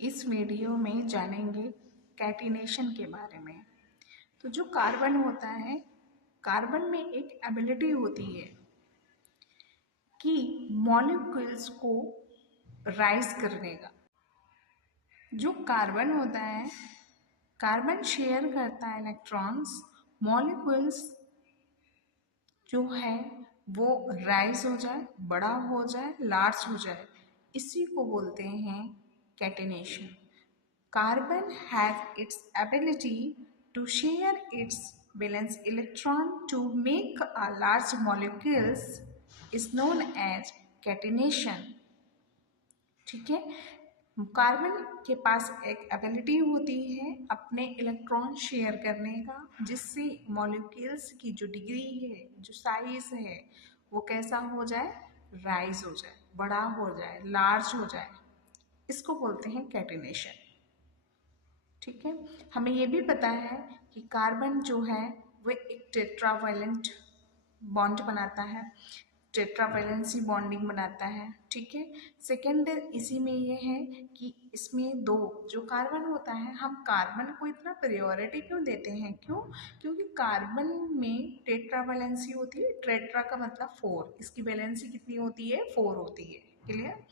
इस वीडियो में जानेंगे कैटिनेशन के बारे में। तो जो कार्बन होता है, कार्बन में एक एबिलिटी होती है कि मॉलिक्यूल्स को राइज करने का। जो कार्बन होता है, कार्बन शेयर करता है इलेक्ट्रॉन्स, मॉलिक्यूल्स जो है वो राइज हो जाए, बड़ा हो जाए, लार्ज हो जाए, इसी को बोलते हैं catenation. Carbon has its ability to share its valence electron to make a large molecules is known as catenation। ठीक है, कार्बन के पास एक एबिलिटी होती है अपने इलेक्ट्रॉन शेयर करने का, जिससे मॉलिक्यूल्स की जो डिग्री है, जो साइज है, वो कैसा हो जाए, राइज हो जाए, बड़ा हो जाए, लार्ज हो जाए, इसको बोलते हैं कैटिनेशन। ठीक है, हमें ये भी पता है कि कार्बन जो है वो एक टेट्रावैलेंट बॉन्ड बनाता है, टेट्रावैलेंसी बॉन्डिंग बनाता है। ठीक है, सेकेंड इसी में ये है कि इसमें दो जो कार्बन होता है, हम कार्बन को इतना प्रायोरिटी क्यों देते हैं, क्योंकि कार्बन में टेट्रावैलेंसी होती है, टेट्रा का मतलब 4, इसकी वैलेंसी कितनी होती है, 4 होती है। क्लियर।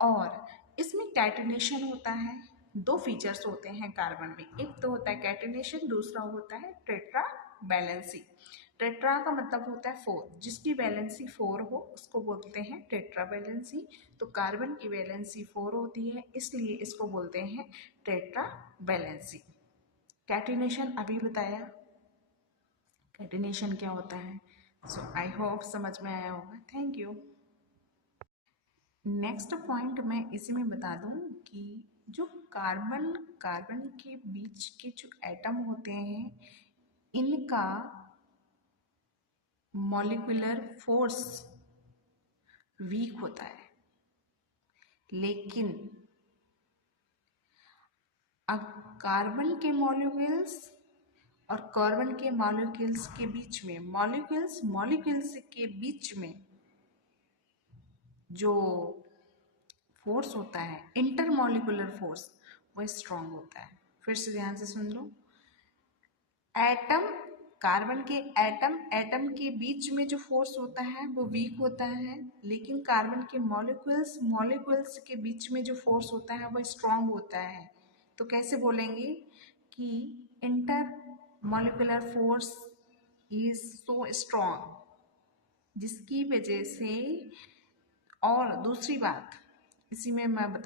और इसमें कैटिनेशन होता है, दो फीचर्स होते हैं कार्बन में, एक तो होता है कैटिनेशन, दूसरा होता है टेट्रा वैलेंसी। टेट्रा का मतलब होता है 4, जिसकी वैलेंसी 4 हो उसको बोलते हैं टेट्रा वैलेंसी। तो कार्बन की वैलेंसी 4 होती है, इसलिए इसको बोलते हैं टेट्रा वैलेंसी। कैटिनेशन अभी बताया, कैटिनेशन क्या होता है। सो आई होप समझ में आया होगा। Thank you. नेक्स्ट पॉइंट मैं इसी में बता दूं कि जो कार्बन के बीच के जो एटम होते हैं, इनका मॉलिक्यूलर फोर्स वीक होता है, लेकिन अब कार्बन के मॉलिक्यूल्स और कार्बन के मॉलिक्यूल्स के बीच में, मॉलिक्यूल्स के बीच में जो फोर्स होता है, इंटरमॉलिक्यूलर फोर्स, वो स्ट्रांग होता है। फिर से ध्यान से सुन लो। एटम, कार्बन के एटम के बीच में जो फोर्स होता है वो वीक होता है, लेकिन कार्बन के मॉलिक्यूल्स के बीच में जो फोर्स होता है वो स्ट्रांग होता है। तो कैसे बोलेंगे कि inter molecular force is so strong, जिसकी वजह से। और दूसरी बात इसी में मैं बताऊँ,